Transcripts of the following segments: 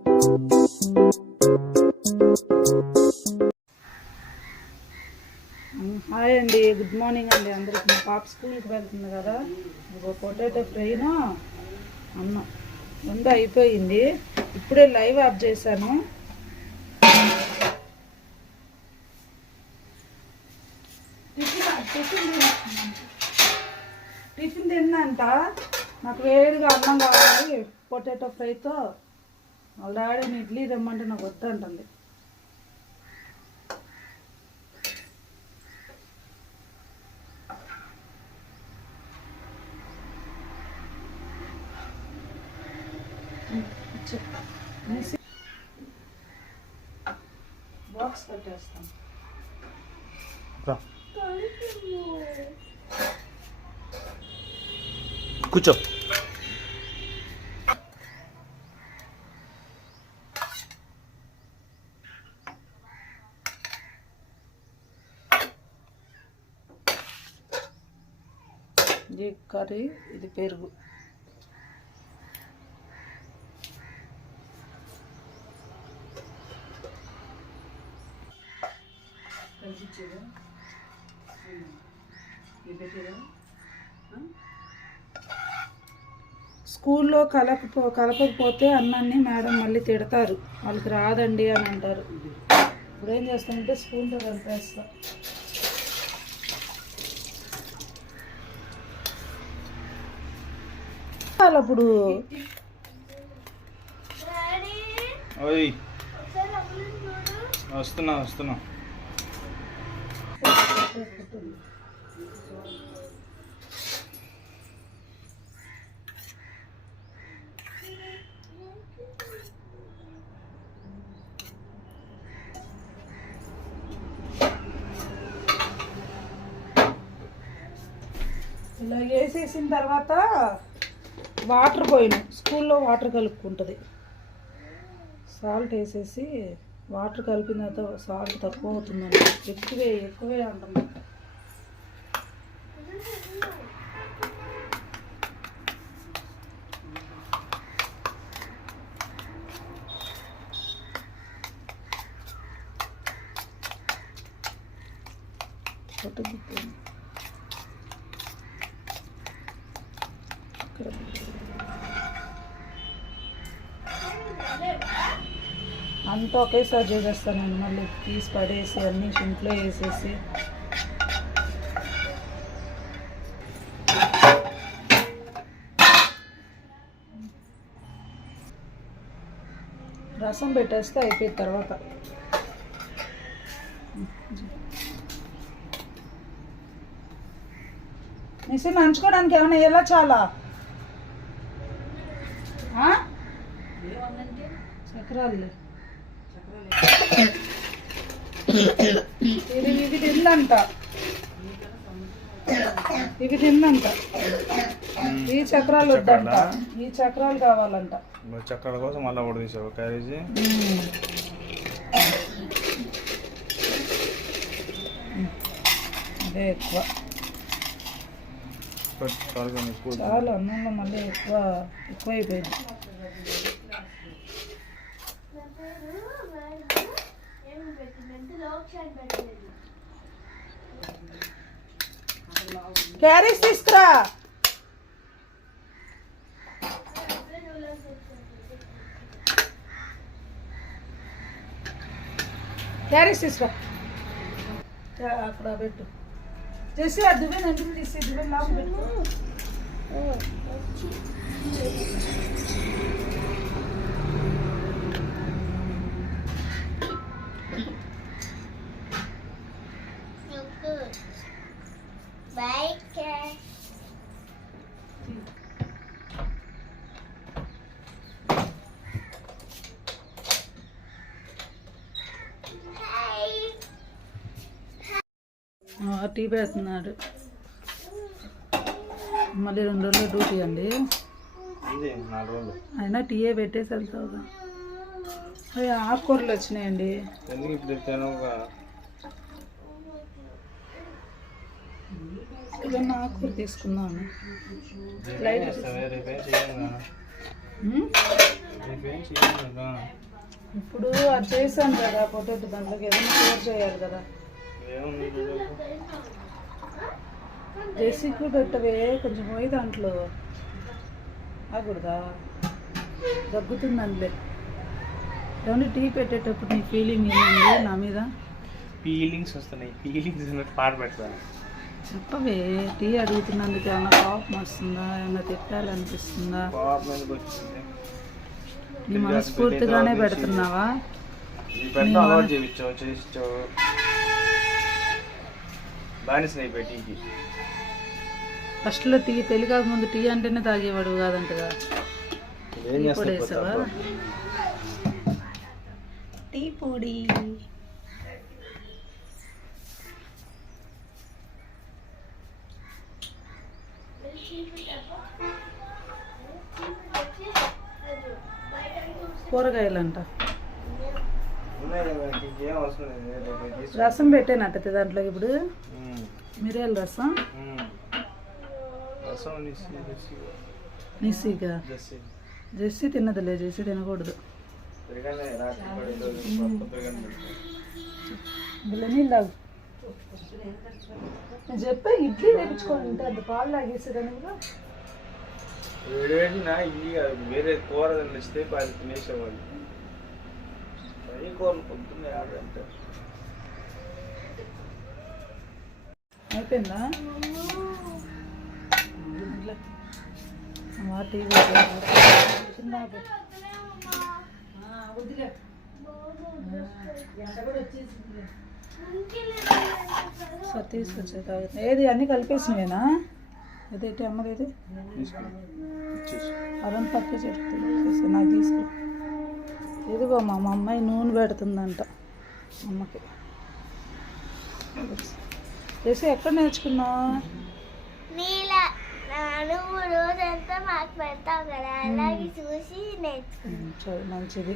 Hi అండి, good morning అండి అందరికి. మా పాప స్కూల్కి వెళ్తుంది కదా, ఒక పొటాటో ఫ్రైను అన్నం ముందు అయిపోయింది. ఇప్పుడే లైవ్ ఆఫ్ చేశాను. టిఫిన్ తిందంట. నాకు వేడిగా అన్నం కావాలి పొటాటో ఫ్రైతో. వాళ్ళ డాడీని ఇడ్లీ తెమ్మంటే నాకు వద్దంటుంది. బాక్స్ పెట్టేస్తాం. కూర్చో. ఇది కర్రీ, ఇది పెరుగు. స్కూల్లో కలపకపోతే అన్నాన్ని మేడం మళ్ళీ తిడతారు. వాళ్ళకి రాదండి అని అంటారు. ఇప్పుడు ఏం చేస్తానంటే స్కూల్లో కలిపేస్తా. అప్పుడు వస్తున్నా. ఇలా వేసేసిన తర్వాత వాటర్ పోయిన స్కూల్లో వాటర్ కలుపుకుంటుంది. సాల్ట్ వేసేసి వాటర్ కలిపిన తర్వాత సాల్ట్ తక్కువ అవుతుందండి. ఎక్కువే అంటుంది. అంతా ఒకేసారి చేసేస్తానండి. మళ్ళీ తీసి పడేసి అన్నీ ఇంట్లో వేసేసి రసం పెట్టేస్తే అయిపోయిన తర్వాత మిషన్ నంచుకోవడానికి ఏమైనా ఎలా చాలా చక్రాలు ఇవి తిందంట. ఈ చక్రాలు వద్దంట, ఈ చక్రాలు కావాలంట. చక్రాల కోసం మళ్ళీ కూడా తీసావు క్యారేజీ. అదే ఎక్కువ చాలా అన్నంలో మళ్ళీ ఎక్కువ అయిపోయింది. క్యారేజ్ తీసుకురా. క్యారేజ్ తీసుకురా. అక్కడ పెట్టు. చేసి ఆ దువ్వెన ఎందుకు తీసి దువ్వెన లాభం పెట్టు. టీ పెడుతున్నాడు. మళ్ళీ 2 రోజులు డ్యూటీ అండి. అయినా టీయే పెట్టేసి వెళ్తావు. అవి ఆకుకూరలు వచ్చినాయండి. ఏదన్నా ఆకుకూర తీసుకుందాము. ఫ్రెండ్స్ ఏం కదా ఇప్పుడు అది చేశాను కదా పొటాటో దాంట్లోకి ఏదైనా షేర్ చేయాలి కదా. ఏముంది జెస్సీకి పెట్టవే కొంచెం పోయి దాంట్లో ఆకూడదా దగ్గుతుంది అందులో. ఏమంటే టీ పెట్టేటప్పుడు నీ ఫీలింగ్ ఏముంది నా మీద? ఫీలింగ్స్ వస్తున్నాయి, ఫీలింగ్స్ అన్నట్టు పాట పెడతాను. చెప్పవే, టీ అడుగుతున్నందుకు ఏమన్నా కోపం వస్తుందా, ఏమన్నా తిట్టాలనిపిస్తుందా? పాపం ఎందుకు వచ్చింది? నీ మనస్ఫూర్తిగానే పెడుతున్నావా? పెద్ద అలవాటు చేయించావు, చేయించావు, బానిస అయిపోయి టీకి. ఫస్ట్లో టీ పెళ్లి కాకముందు టీ అంటేనే తాగేవాడు కాదంటగా. ఏం పొడి చేస్తావు? వేసావా? టీ పొడి. కూరగాయలంట ఏం అవసరం లేదు. రసం పెట్టేనట్టు దాంట్లో ఇప్పుడు మిరియాల రసం. రసం నిస్సీగా జెస్సీ తిన్నదిలే, జెస్సీ తినకూడదు. ఇలా నీళ్ళు తాగు. నేను చెప్పా ఇడ్లీ వేయించుకొని ఉంటే అంత పాలు లాగేసేదాన్ని కూడా. వేడినా ఇవి వేరే కూర నచ్చితే అది తినేసేవాళ్ళు. అవి కూరలు పొద్దున్నే ఆడంటే అయిపోయిందా? సరే తీసుకొచ్చే తాగుతా. ఏది అన్నీ కలిపేసినవేనా? ఇదేంటి అమ్మది? ఇది అరం పక్క చెప్తే నాకు తీసుకో. ఇదిగో మా అమ్మాయి నూనె పెడుతుందంట అమ్మకి. చేసి ఎక్కడ నేర్చుకున్నావు? సరే మంచిది.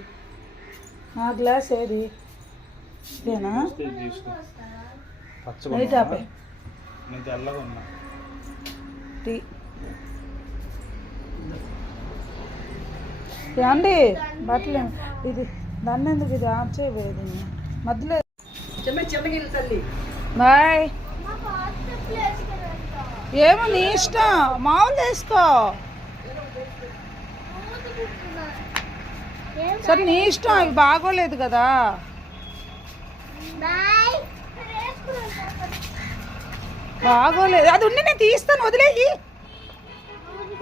నా గ్లాస్ ఏది? ఇదేనా? లైట్ ఆపే. టీ ఏమండి బట్టలు ఇది దాన్ని ఎందుకు ఇది ఆఫ్ చేయబోయేది మధ్యలో. బాయ్. ఏమో నీ ఇష్టం, మామూలు వేసుకో. సరే నీ ఇష్టం, అవి బాగోలేదు కదా. బాగోలేదు అది ఉండి నేను తీస్తాను, వదిలేయి.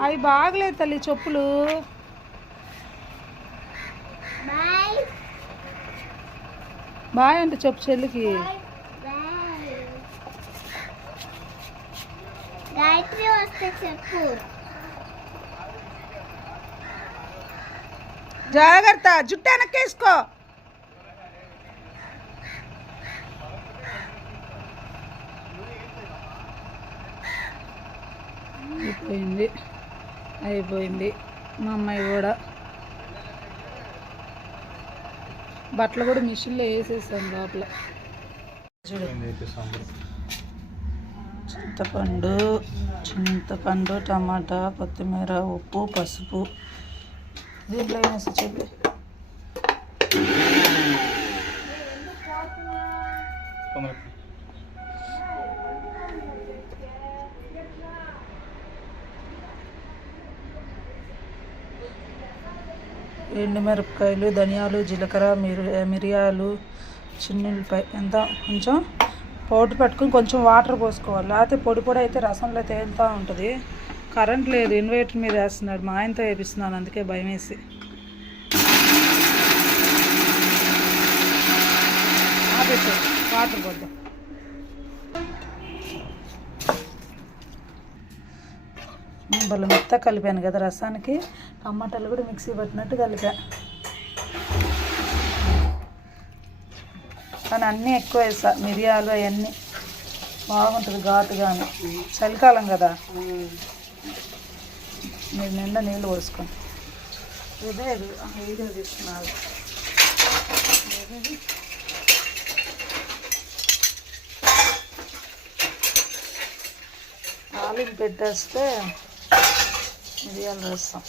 అవి బాగలేదు తల్లి చెప్పులు. బాయ్ అంటే చెప్పు చెల్లికి. గాయత్రి వస్తే చెప్పు. జాగ్రత్త, జుట్టు వెనక్కేసుకో. అయిపోయింది అయిపోయింది. మా అమ్మాయి కూడా బట్టలు కూడా మిషన్లో వేసేసాను లోపల. చింతపండు, టమాటా, కొత్తిమీర, ఉప్పు, పసుపు. దీంట్లో వేసి చెప్పి ఎండుమిరపకాయలు, ధనియాలు, జీలకర్ర, మిరియాలు, చిన్నులపాయ ఎంత కొంచెం పౌడర్ పెట్టుకుని కొంచెం వాటర్ పోసుకోవాలి. లేకపోతే పొడి పొడి అయితే రసంలో తేలుతూ ఉంటుంది. కరెంట్ లేదు, ఇన్వర్టర్ మీద వేస్తున్నాడు. మా ఆయనతో వేపిస్తున్నాను, అందుకే భయం వేసి. వాటర్ పోద్దాం. బల్ల మెత్త కలిపాను కదా రసానికి. టమాటాలు కూడా మిక్సీ పట్టినట్టు కలిపా. కానీ అన్నీ ఎక్కువ వేసా, మిరియాలు అవన్నీ బాగుంటుంది ఘాటుగానే. చలికాలం కదా, మీరు నిండా నీళ్ళు పోసుకోండి. ఇదే వీడియో తీసుకున్నారు. తాలింపు పెట్టేస్తే మిరియాలు వేస్తాం.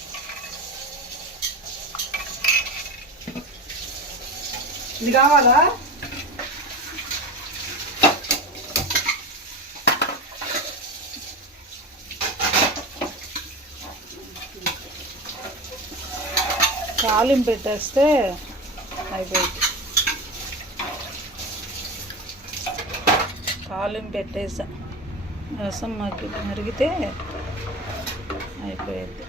ఇది కావాలా? తాలింపు పెట్టేస్తే అయిపోయింది. తాలింపు పెట్టేసా, రసం మరిగితే అయిపోయింది.